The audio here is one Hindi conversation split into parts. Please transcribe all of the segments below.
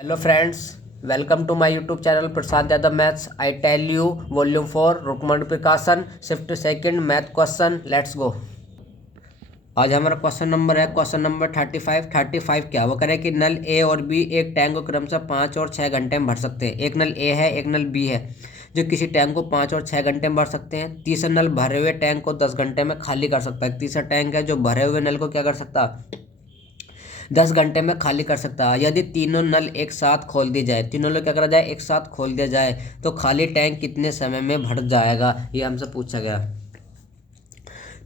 Hello friends, welcome to my YouTube channel Prashant Yadav Maths. I tell you Volume 4 root multiplication shift second math question. Let's go. आज हमारा क्वेश्चन नंबर है क्वेश्चन नंबर 35 क्या वो करे कि नल ए और बी एक टैंक को क्रमशः 5 और 6 घंटे में भर सकते हैं। एक नल ए है एक नल बी है जो किसी टैंक को 5 और 6 घंटे में भर सकते हैं। तीसरा नल भरे हुए टैंक को 10 घंटे में खाली कर सकता है। तीसरा टैंक है जो भरे हुए नल को क्या कर सकता है 10 घंटे में खाली कर सकता है। यदि तीनों नल एक साथ खोल दी जाए, तीनों नल क्या करा जाए एक साथ खोल दिया जाए तो खाली टैंक कितने समय में भर जाएगा, ये हमसे पूछा गया।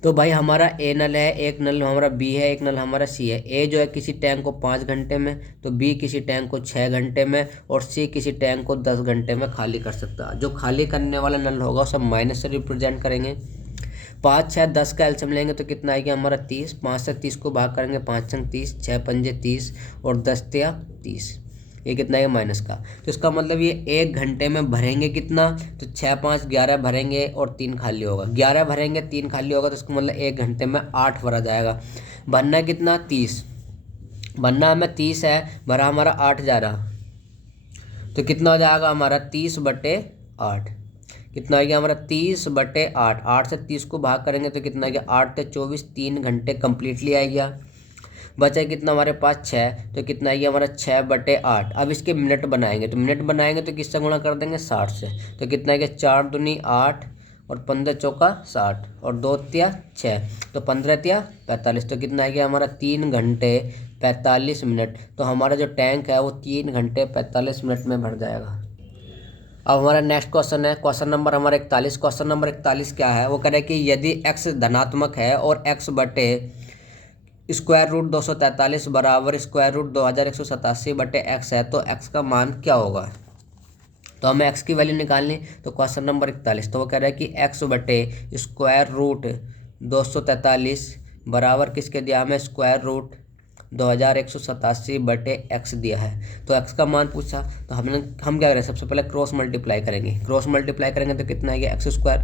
तो भाई हमारा ए नल है, एक नल हमारा बी है, एक नल हमारा सी है। ए जो है किसी टैंक को 5 घंटे में, तो बी किसी टैंक को 6 घंटे में और सी किसी टैंक को 10 घंटे में खाली कर सकता है। जो खाली करने वाला नल होगा उसे माइनस से रिप्रेजेंट करेंगे। 5 6 10 का एलसीएम लेंगे तो कितना आएगा हमारा 30। 5 से 30 को भाग करेंगे 5 संग 30, 6 पंजे 30 और 10 तिया 30। ये कितना है माइनस का। तो इसका मतलब ये 1 घंटे में भरेंगे कितना, तो 6 5 11 भरेंगे और 3 खाली होगा। 11 भरेंगे 3 खाली होगा तो इसका मतलब 1 घंटे में 8 भरा जाएगा। भरना कितना 30, भरना हमें 30 है, भरा हमारा 8 जा रहा तो कितना हो जाएगा हमारा 30/8। कितना आ गया हमारा 30/8। 8 से 30 को भाग करेंगे तो कितना आ गया 8 से 24, 3 घंटे कम्प्लीटली आ गया। बचा कितना हमारे पास 6, तो कितना आ गया हमारा 6/8। अब इसके मिनट बनाएंगे तो मिनट बनाएंगे तो किससे गुणा कर देंगे 60 से। तो कितना आ गया 4 दूनी 8 और 15 चौका 60 और 2 तिया 6, तो 15 तिया 45। तो कितना आ गया हमारा 3 घंटे 45 मिनट। तो हमारा जो टैंक है वो 3 घंटे 45 मिनट में भर जाएगा। अब हमारा नेक्स्ट क्वेश्चन है क्वेश्चन नंबर हमारा 41। क्वेश्चन नंबर 41 क्या है वो कह रहा है कि यदि x धनात्मक है और x बटे स्क्वायर रूट 243 बराबर स्क्वायर रूट 2187/x है तो x का मान क्या होगा। तो हमें x की वैल्यू निकालनी। तो क्वेश्चन नंबर 41 तो वो कह रहा है कि x बटे स्क्वायर रूट 243 बराबर किसके दिया हमें स्क्वायर रूट 2187/x दिया है। तो x का मान पूछा तो हम क्या करें सबसे पहले क्रॉस मल्टीप्लाई करेंगे। क्रॉस मल्टीप्लाई करेंगे तो कितना आएगा x स्क्वायर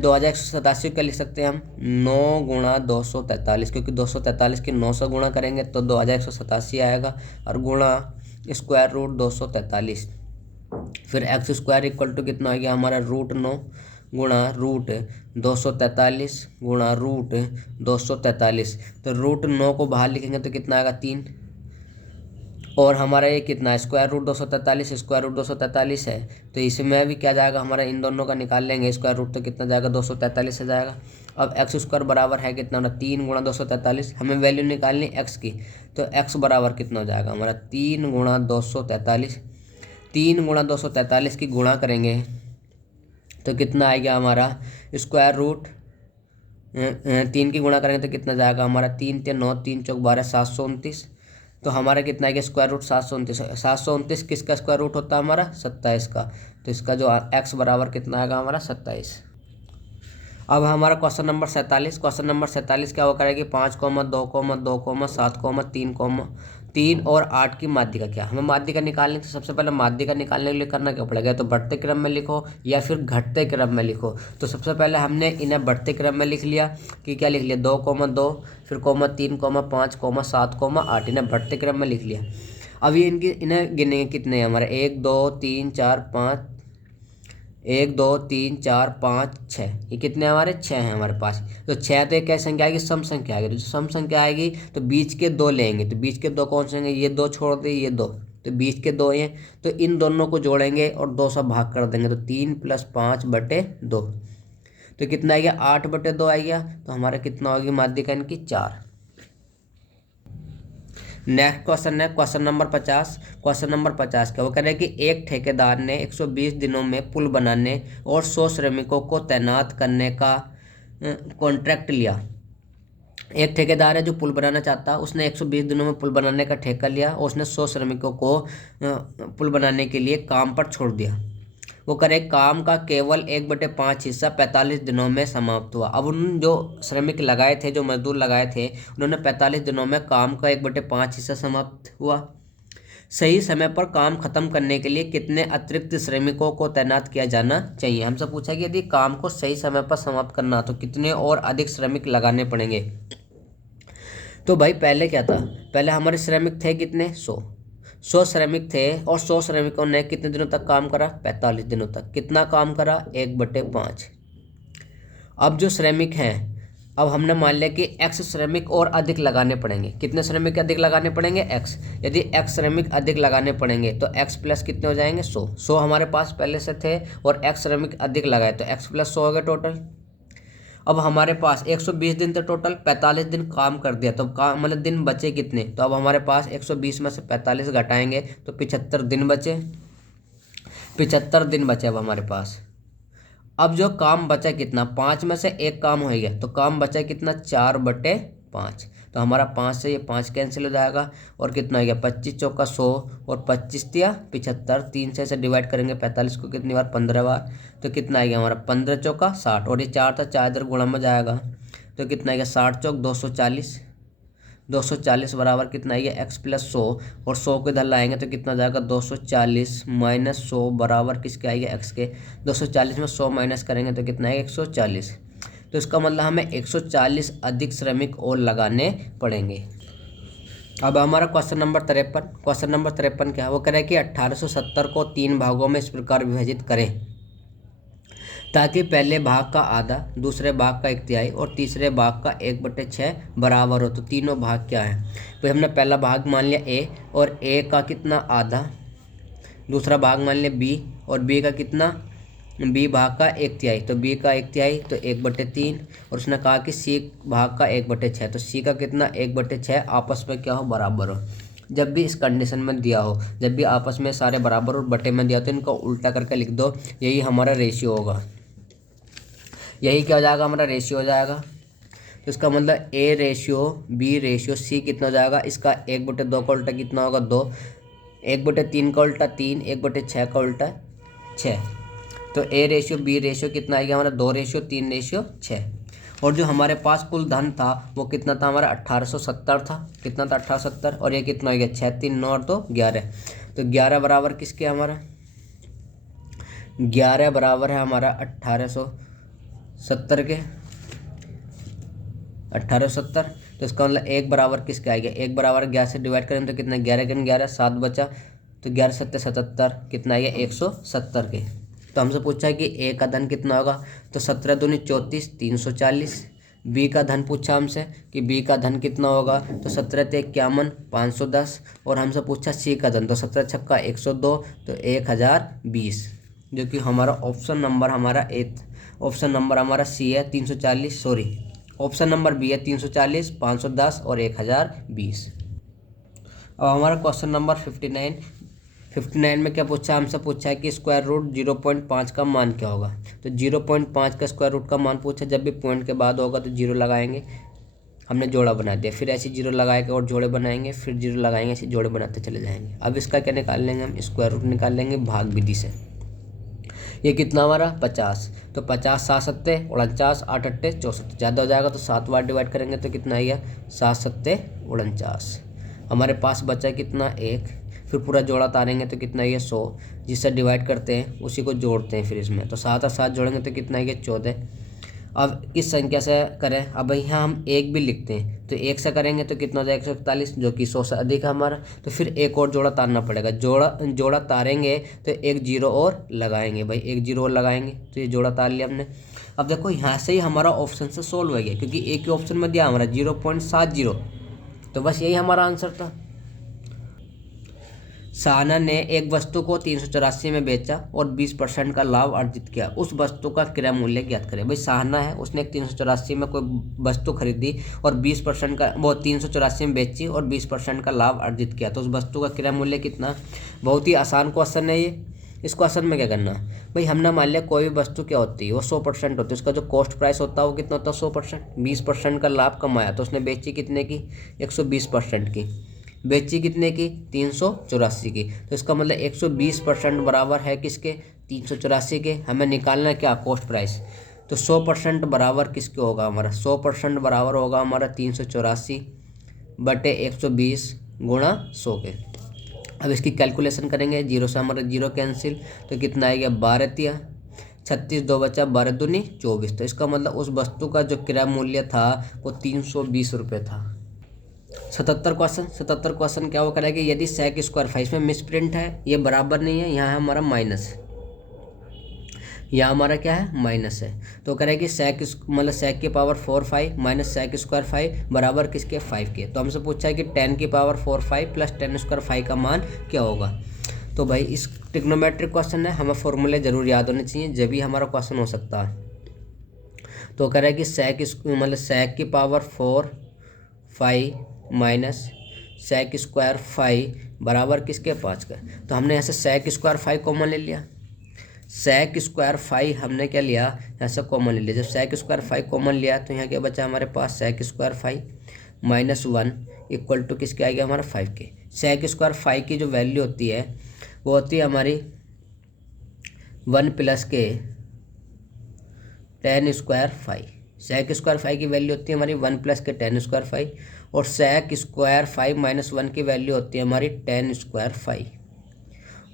2187 क्या लिख सकते हैं हम 9 गुणा 243, क्योंकि 243 की 9 से गुणा करेंगे तो 2187 आएगा और गुणा स्क्वायर रूट 243। फिर एक्स स्क्वायर इक्वल टू कितना आ गया हमारा रूट 9 गुणा रूट 243 गुणा रूट 243। तो रूट 9 को बाहर लिखेंगे तो कितना आएगा 3 और हमारा ये कितना है स्क्वायर रूट 243 स्क्वायर रूट 243 है। तो इसमें भी क्या जाएगा हमारा इन दोनों का निकाल लेंगे स्क्वायर रूट तो कितना जाएगा 243 से जाएगा। अब एक्स स्क्वायर बराबर है कितना ना 3 गुणा 243। हमें वैल्यू निकालनी एक्स की तो एक्स बराबर कितना हो जाएगा हमारा 3 गुणा 243। 3 गुणा 243 की गुणा करेंगे तो कितना आएगा हमारा स्क्वायर रूट 3 की गुणा करेंगे तो कितना जाएगा हमारा 3 3 9 3 चौक 12 729। तो हमारा कितना आएगा स्क्वायर रूट 729। 729 किसका स्क्वायर रूट होता है हमारा 27 का। तो इसका जो एक्स बराबर कितना आएगा हमारा 27। अब हमारा क्वेश्चन नंबर 47। क्वेश्चन नंबर 47 क्या वो करेगी 5, 2, 2, 7, 3 और 8 की माध्यिका क्या। हमें माध्यिका निकालनी तो सबसे पहले माध्यिका निकालने के लिए करना क्या पड़ेगा तो बढ़ते क्रम में लिखो या फिर घटते क्रम में लिखो। तो सबसे पहले हमने इन्हें बढ़ते क्रम में लिख लिया कि क्या लिख लिया 2, 2 फिर 3, 5, 7, 8 इन्हें बढ़ते क्रम में लिख लिया। अब ये इन्हें गिनेंगे कितने हैं हमारे 1 2 3 4 5 1 2 3 4 5 6 ये कितने हमारे 6 हैं हमारे पास। तो 6 तो क्या संख्या आएगी सम संख्या आएगी। तो जो सम संख्या आएगी तो बीच के 2 लेंगे। तो बीच के 2 कौन से होंगे ये 2 छोड़ दे ये 2 तो बीच के 2 हैं तो इन दोनों को जोड़ेंगे और 2 से भाग कर देंगे तो 3 + 5/2 तो कितना आएगा 8/2 आएगा। तो हमारा कितना होगी माध्यिका इनकी 4। नेक्स्ट क्वेश्चन है क्वेश्चन नंबर 50। क्वेश्चन नंबर 50 क्या वो कह रहे हैं कि एक ठेकेदार ने 120 दिनों में पुल बनाने और 100 श्रमिकों को तैनात करने का कॉन्ट्रैक्ट लिया। एक ठेकेदार है जो पुल बनाना चाहता है, उसने 120 दिनों में पुल बनाने का ठेका लिया और उसने 100 श्रमिकों को पुल बनाने के लिए काम पर छोड़ दिया। वो करे काम का केवल 1/5 हिस्सा 45 दिनों में समाप्त हुआ। अब उन जो श्रमिक लगाए थे जो मजदूर लगाए थे उन्होंने 45 दिनों में काम का 1/5 हिस्सा समाप्त हुआ। सही समय पर काम खत्म करने के लिए कितने अतिरिक्त श्रमिकों को तैनात किया जाना चाहिए। हमसे पूछा कि यदि काम को सही समय पर समाप्त करना तो कितने और अधिक श्रमिक लगाने पड़ेंगे। तो भाई पहले क्या था पहले हमारे श्रमिक थे कितने 100 100 श्रमिक थे और 100 श्रमिकों ने कितने दिनों तक काम करा? 45 दिनों तक। कितना काम करा? 1/5। अब जो श्रमिक हैं, अब हमने मान लिया कि x श्रमिक और अधिक लगाने पड़ेंगे। कितने श्रमिक अधिक लगाने पड़ेंगे? x। यदि x श्रमिक अधिक लगाने पड़ेंगे तो x प्लस कितने हो जाएंगे? 100 हमारे पास पहले से थे और x श्रमिक अधिक लगाए तो x प्लस 100 हो गया टोटल। अब हमारे पास 120 दिन थे टोटल, 45 दिन काम कर दिया तो काम मतलब दिन बचे कितने? तो अब हमारे पास 120 में से 45 घटाएंगे तो 75 दिन बचे। 75 दिन बचे अब हमारे पास। अब जो काम बचा कितना? 5 में से एक काम हो गया तो काम बचा कितना? 4/5। तो हमारा 5 से ये 5 कैंसिल हो जाएगा और कितना हो गया? 25 चौका 100 और 25 तिया 75। 3 से इसे डिवाइड करेंगे 45 को कितनी बार? 15 बार। तो कितना आएगा हमारा? 15 चौका 60 और ये 4 था, 4 इधर गुणा में जाएगा तो कितना आएगा? 60 चौक 240। 240 बराबर कितना आएगा? x प्लस 100 और 100 को इधर लाएंगे तो कितना जाएगा? 240 माइनस 100 बराबर किसके आएगा? x के। 240 में 100 माइनस करेंगे तो कितना आएगा? 140। तो इसका मतलब हमें 140 अधिक श्रमिक और लगाने पड़ेंगे। अब हमारा क्वेश्चन नंबर 53। क्वेश्चन नंबर 53 क्या है? वो कह रहा है कि 1870 को 3 भागों में इस प्रकार विभाजित करें ताकि पहले भाग का आधा, दूसरे भाग का 1/3 और तीसरे भाग का 1/6 बराबर हो। तो तीनों भाग क्या है? भाई हमने पहला भाग मान लिया a और a का कितना? आधा। दूसरा भाग मान लिया b और b का कितना? b भाग का 1/3। तो b का 1/3 तो 1/3 और उसने कहा कि c भाग का 1/6 तो c का कितना? 1/6 आपस में क्या हो? बराबर हो। जब भी इस कंडीशन में दिया हो, जब भी आपस में सारे बराबर और बटे में दिया तो इनको उल्टा करके लिख दो, यही हमारा रेशियो होगा। यही क्या हो जाएगा? हमारा रेशियो हो जाएगा। तो इसका मतलब a ratio b ratio c कितना हो जाएगा? इसका 1/2 का उल्टा कितना होगा? 2। 1/3 का उल्टा 3, 1/6 का उल्टा 6। तो a रेशियो b रेशियो कितना आएगा हमारा? 2 रेशियो 3 रेशियो 6। और जो हमारे पास कुल धन था वो कितना था हमारा? 1870 था। कितना था? 1870 और ये कितना हो गया? 6 3 9 और 2 11। तो 11 बराबर किसके? हमारा 11 बराबर है हमारा 1870 के। 1870 तो इसका मतलब 1 बराबर किसके आएगा? 1 बराबर 11 से डिवाइड करें तो कितना? 11 के 11 7 बचा तो 11 7 77 कितना आएगा? 170 के। तो हमसे पूछा है कि ए का धन कितना होगा? तो 17 दूनी 34 340। बी का धन पूछा हमसे कि बी का धन कितना होगा? तो 17 ते 51 510 और हमसे पूछा सी का धन तो 17 छक्का 102 तो 1020 जो कि हमारा ऑप्शन नंबर हमारा ऑप्शन नंबर हमारा सी है 340। सॉरी, ऑप्शन नंबर बी है 340 510 और 1020। अब हमारा क्वेश्चन नंबर 59 में क्या पूछा? हमसे पूछा है कि स्क्वायर रूट 0.5 का मान क्या होगा। तो 0.5 का स्क्वायर रूट का मान पूछा, जब भी पॉइंट के बाद होगा तो 0 लगाएंगे। हमने जोड़ा बना दिया, फिर ऐसे 0 लगाएंगे और जोड़े बनाएंगे, फिर 0 लगाएंगे, ऐसे जोड़े बनाते चले जाएंगे। अब इसका क्या निकाल लेंगे हम? स्क्वायर रूट निकाल लेंगे भाग विधि से। ये कितना हमारा? 50। तो 50 7 सत्ते 49 8 अट्टे 64 ज़्यादा हो जाएगा तो 7 बार डिवाइड करेंगे तो कितना आएगा? 7 सत्ते 49। हमारे पास बचा कितना? 1। फिर पूरा जोड़ा तारेंगे तो कितना आएगा? 100। जिससे डिवाइड करते हैं उसी को जोड़ते हैं फिर इसमें, तो 7 और 7 जोड़ेंगे तो कितना आएगा? 14। अब इस संख्या से करें, अब यहाँ हम 1 भी लिखते हैं तो 1 से करेंगे तो कितना हो जाएगा? 141 जो कि 100 से अधिक है हमारा। तो फिर एक और जोड़ा तारना पड़ेगा। जोड़ा तारेंगे तो एक 0 और लगाएंगे। भाई एक 0 और लगाएंगे तो ये जोड़ा तार लिया हमने। अब देखो यहाँ से ही हमारा ऑप्शन से सोल्व हो गया क्योंकि एक ही ऑप्शन में दिया हमारा 0.70। तो बस यही हमारा आंसर था। शाहना ने एक वस्तु को 384 में बेचा और 20% का लाभ अर्जित किया। उस वस्तु का क्रय मूल्य ज्ञात करें। भाई शाहना है, उसने एक 384 में कोई वस्तु खरीदी और 20% का वो 384 में बेची और 20% का लाभ अर्जित किया, तो उस वस्तु का क्रय मूल्य कितना? बहुत ही आसान क्वेश्चन है ये। इस क्वेश्चन में क्या करना है भाई? हमने मान लिया कोई भी वस्तु क्या होती है? वो 100% होती है। उसका जो कॉस्ट प्राइस होता है वो कितना होता है? 100%। 20% का लाभ कमाया तो उसने बेची कितने की? 120% की। बेची कितने की? 384 की। तो इसका मतलब 120% बराबर है किसके? 384 के। हमें निकालना है क्या? Cost price. तो 100% बराबर किसके होगा हमारा? 100% बराबर होगा हमारा 384 बटे 120 गुणा 100 के। अब इसकी कैलकुलेशन करेंगे, 0 से हमारा 0 कैंसिल तो कितना आएगा? 12 तिया 36 2 बचा 12 दूनी 24। तो इसका मतलब उस वस्तु का जो क्रय मूल्य था वो 320 रुपये था। 77 क्वेश्चन क्या वो करेगा कि यदि sec स्क्वायर 5, इसमें मिस प्रिंट है, ये बराबर नहीं है, यहाँ है हमारा माइनस, यहाँ हमारा क्या है माइनस है। तो करेगा कि मतलब sec की पावर 4 5 माइनस sec स्क्वायर 5 बराबर किसके 5 के। तो हमसे पूछा है कि 10 की पावर 4 5 प्लस 10 स्क्वायर 5 का मान क्या होगा। तो भाई इस ट्रिग्नोमेट्रिक क्वेश्चन है, हमें फॉर्मूले जरूर याद होने चाहिए जब भी हमारा क्वेश्चन हो सकता है। तो कह रहा है कि sec की पावर 4 5 माइनस sec स्क्वायर 5 बराबर किसके 5 का। तो हमने यहाँ से sec स्क्वायर 5 कॉमन ले लिया, sec स्क्वायर 5 हमने क्या लिया यहाँ से कॉमन ले लिया। जब sec स्क्वायर 5 कॉमन लिया तो यहाँ क्या बचा हमारे पास sec square 5 minus 1 equal to किसके आएगा हमारा 5 के। sec स्क्वायर 5 की जो वैल्यू होती है वो होती है हमारी 1 प्लस के tan स्क्वायर 5। sec स्क्वायर 5 की वैल्यू होती है हमारी 1 प्लस के tan स्क्वायर 5 और sec स्क्वायर 5 माइनस 1 की वैल्यू होती है हमारी tan स्क्वायर 5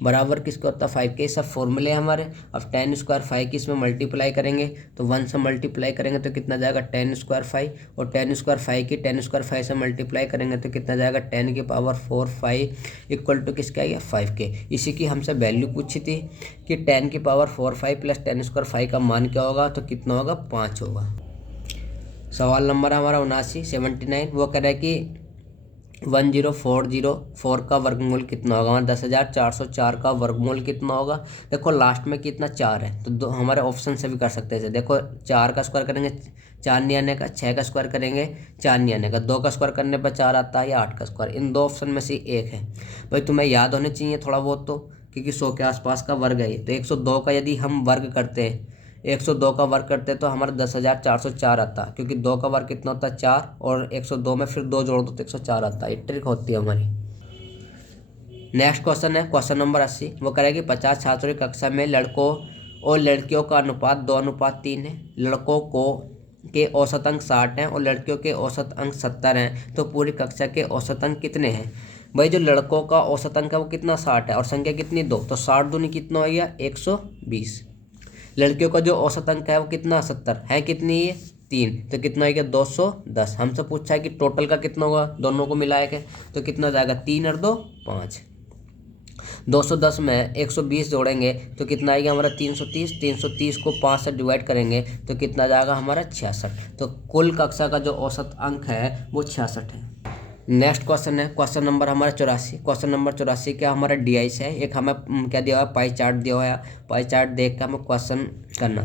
बराबर किसका होता है 5 के। सब फॉर्मूले हमारे। अब tan स्क्वायर 5 की इसमें मल्टीप्लाई करेंगे तो 1 से मल्टीप्लाई करेंगे तो कितना जाएगा tan स्क्वायर 5 और tan स्क्वायर 5 की tan स्क्वायर 5 से मल्टीप्लाई करेंगे तो कितना जाएगा tan की पावर 4 5 इक्वल टू किसका आएगा 5 के। इसी की हमसे वैल्यू पूछी थी कि tan की पावर 4 5 प्लस tan स्क्वायर 5 का मान क्या होगा, तो कितना होगा 5 होगा। सवाल नंबर हमारा 79 वो कह रहा है कि 10404 का वर्गमूल कितना होगा, हमारा 10,404 का वर्गमूल कितना होगा। देखो लास्ट में कितना 4 है तो हमारे ऑप्शन से भी कर सकते हैं। देखो 4 का स्क्वायर करेंगे 4 नहीं आने का, 6 का स्क्वायर करेंगे 4 नहीं आने का, 2 का स्क्वायर करने पर 4 आता है या 8 का स्क्वायर, इन दो ऑप्शन में से एक है। भाई तुम्हें याद होने चाहिए थोड़ा बहुत तो, क्योंकि 100 के आसपास का वर्ग है। तो 102 का यदि हम वर्ग करते हैं 102 का वर्ग करते तो हमारा 10,404 आता, क्योंकि 2 का वर्ग कितना होता है 4 और 102 में फिर 2 जोड़ दो तो 104 आता है। ये ट्रिक होती है हमारी। नेक्स्ट क्वेश्चन है क्वेश्चन नंबर 80। वो करेगा कि 50 छात्रों की कक्षा में लड़कों और लड़कियों का अनुपात 2:3 है। लड़कों को के औसत अंक 60 हैं और लड़कियों के औसत अंक 70 हैं, तो पूरी कक्षा के औसत अंक कितने हैं। भाई जो लड़कों का औसत अंक है वो कितना 60 है और संख्या कितनी 2, तो 60 दूनी कितना हो गया 120। लड़कियों का जो औसत अंक है वो कितना 70 है, कितनी है 3, तो कितना हो गया 210। हमसे पूछा है कि टोटल का कितना होगा दोनों को मिला के, तो कितना जाएगा 3 और 2 5। 210 में 120 जोड़ेंगे तो कितना आएगा हमारा 330। 330 को 5 से डिवाइड करेंगे तो कितना जाएगा हमारा 66। तो कुल कक्षा का जो औसत अंक है वो 66 है। नेक्स्ट क्वेश्चन है क्वेश्चन नंबर हमारा 84। क्वेश्चन नंबर 84 क्या हमारा DI से है। एक हमें क्या दिया हुआ है पाई चार्ट दिया हुआ है, पाई चार्ट देख कर हमें क्वेश्चन करना।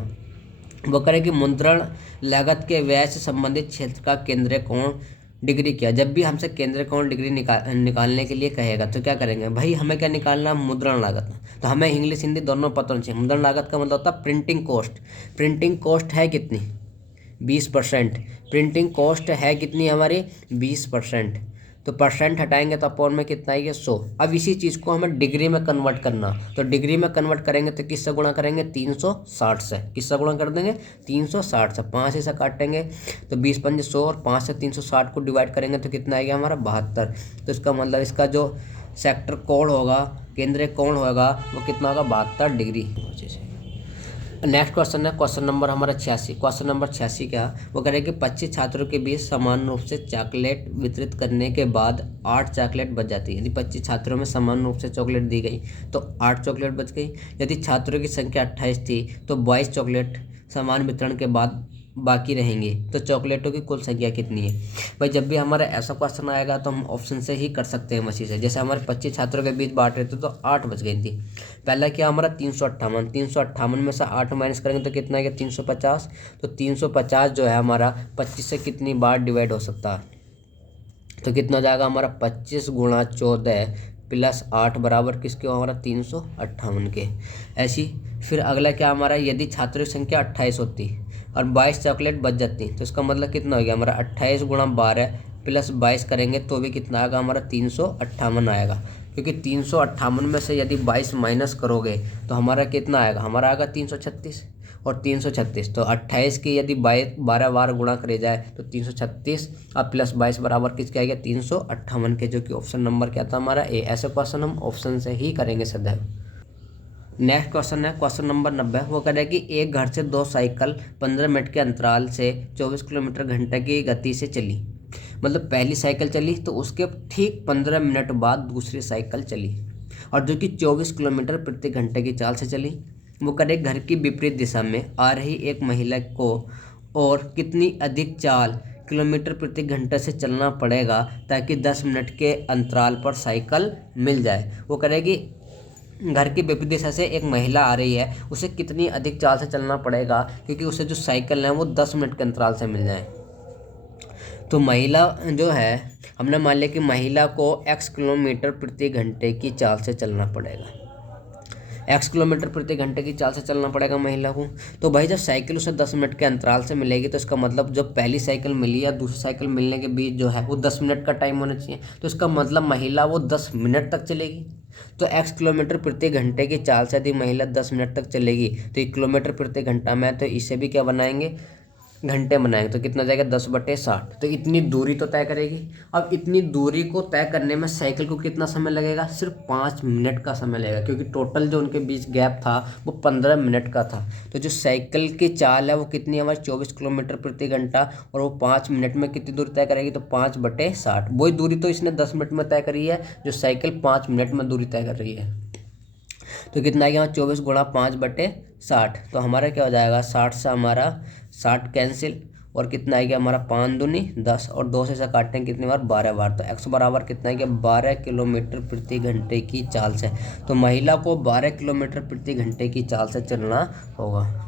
वो करें कि मुद्रण लागत के व्यय से संबंधित क्षेत्र का केंद्रीय कोण डिग्री क्या। जब भी हमसे केंद्रीय कोण डिग्री निकालने के लिए कहेगा तो क्या करेंगे भाई, हमें क्या निकालना मुद्रण लागत। तो हमें इंग्लिश हिंदी दोनों पता होना चाहिए। मुद्रण लागत का मतलब होता है प्रिंटिंग कॉस्ट। प्रिंटिंग कॉस्ट है कितनी 20%। प्रिंटिंग कॉस्ट है कितनी हमारी 20%। तो परसेंट हटाएंगे तो अपॉन में कितना आएगा 100। अब इसी चीज़ को हमें डिग्री में कन्वर्ट करना, तो डिग्री में कन्वर्ट करेंगे तो किससे गुणा करेंगे 360 से। किससे गुणा कर देंगे 360 से। 5 से काटेंगे तो 20 पंजे 100 और 5 से 360 को डिवाइड करेंगे तो कितना आएगा हमारा 72। तो इसका मतलब इसका जो सेक्टर कोण होगा केंद्रीय कोण होगा वो कितना होगा 72 डिग्री। नेक्स्ट क्वेश्चन है क्वेश्चन नंबर हमारा 86। क्वेश्चन नंबर 86 क्या वो कह रहे कि 25 छात्रों के बीच समान रूप से चॉकलेट वितरित करने के बाद 8 चॉकलेट बच जाती है। यदि 25 छात्रों में समान रूप से चॉकलेट दी गई तो 8 चॉकलेट बच गई। यदि छात्रों की संख्या 28 थी तो 22 चॉकलेट समान वितरण के बाद बाकी रहेंगे, तो चॉकलेटों की कुल संख्या कितनी है। भाई जब भी हमारा ऐसा क्वेश्चन आएगा तो हम ऑप्शन से ही कर सकते हैं मशीन से। जैसे हमारे 25 छात्रों के बीच बांट रहे थे तो 8 बच गई थी। पहला क्या हमारा 358 में से 8 माइनस करेंगे तो कितना आएगा 350। तो 350 जो है हमारा 25 से कितनी बार डिवाइड हो सकता है, तो कितना जाएगा हमारा 25 गुणा 14 प्लस 8 बराबर किसके हमारा 358 के। ऐसी फिर अगला क्या हमारा यदि छात्रों की संख्या 28 होती और 22 चॉकलेट बच जाती तो इसका मतलब कितना हो गया हमारा 28 गुणा 12 प्लस 22 करेंगे तो भी कितना आएगा हमारा 358 आएगा। क्योंकि 358 में से यदि 22 माइनस करोगे तो हमारा कितना आएगा, हमारा आएगा 336 और 336। तो 28 की यदि 12 बार गुणा करे जाए तो 336 और प्लस 22 बराबर किसके आएगा 358 के, जो कि ऑप्शन नंबर क्या था हमारा ए। ऐसे क्वेश्चन हम ऑप्शन से ही करेंगे सदैव। नेक्स्ट क्वेश्चन है क्वेश्चन नंबर 90। वो कह रहा है कि एक घर से 2 साइकिल 15 मिनट के अंतराल से 24 किलोमीटर घंटे की गति से चली। मतलब पहली साइकिल चली तो उसके ठीक 15 मिनट बाद दूसरी साइकिल चली, और जो कि 24 किलोमीटर प्रति घंटे की चाल से चली। वो करे घर की विपरीत दिशा में आ रही एक महिला को और कितनी अधिक चाल किलोमीटर प्रति घंटे से चलना पड़ेगा ताकि 10 मिनट के अंतराल पर साइकिल मिल जाए। वो करेगी घर की विपरीत दिशा से एक महिला आ रही है, उसे कितनी अधिक चाल से चलना पड़ेगा क्योंकि उसे जो साइकिल है वो 10 मिनट के अंतराल से मिल जाए। तो महिला जो है, हमने मान लिया कि महिला को x किलोमीटर प्रति घंटे की चाल से चलना पड़ेगा, x किलोमीटर प्रति घंटे की चाल से चलना पड़ेगा महिला को। तो भाई जब साइकिल उसे 10 मिनट के अंतराल से मिलेगी तो इसका मतलब जब पहली साइकिल मिली या दूसरी साइकिल मिलने के बीच जो है वो 10 मिनट का टाइम होना चाहिए। तो इसका मतलब महिला वो 10 मिनट तक चलेगी। तो x किलोमीटर प्रति घंटे की चाल से यदि महिला 10 मिनट तक चलेगी तो 1 किलोमीटर प्रति घंटा में, तो इसे भी क्या बनाएंगे, घंटे बनाएंगे। तो कितना जाएगा 10/60। तो इतनी दूरी तो तय करेगी। अब इतनी दूरी को तय करने में साइकिल को कितना समय लगेगा, सिर्फ 5 मिनट का समय लगेगा, क्योंकि टोटल जो उनके बीच गैप था वो 15 मिनट का था। तो जो साइकिल की चाल है वो कितनी है हमारी 24 किलोमीटर प्रति घंटा, और वो 5 मिनट में कितनी दूरी तय करेगी, तो 5/60। वही दूरी तो इसने 10 मिनट में तय करी है जो साइकिल 5 मिनट में दूरी तय कर रही है। तो कितना आएगा 24 गुणा 5/60। तो हमारा क्या हो जाएगा, 60 से हमारा 60 कैंसिल, और कितना आएगा हमारा 5 दूनी 10, और 2 से काटेंगे कितनी बार, 12 बार। तो x बराबर कितना आएगा 12 किलोमीटर प्रति घंटे की चाल से। तो महिला को 12 किलोमीटर प्रति घंटे की चाल से चलना होगा।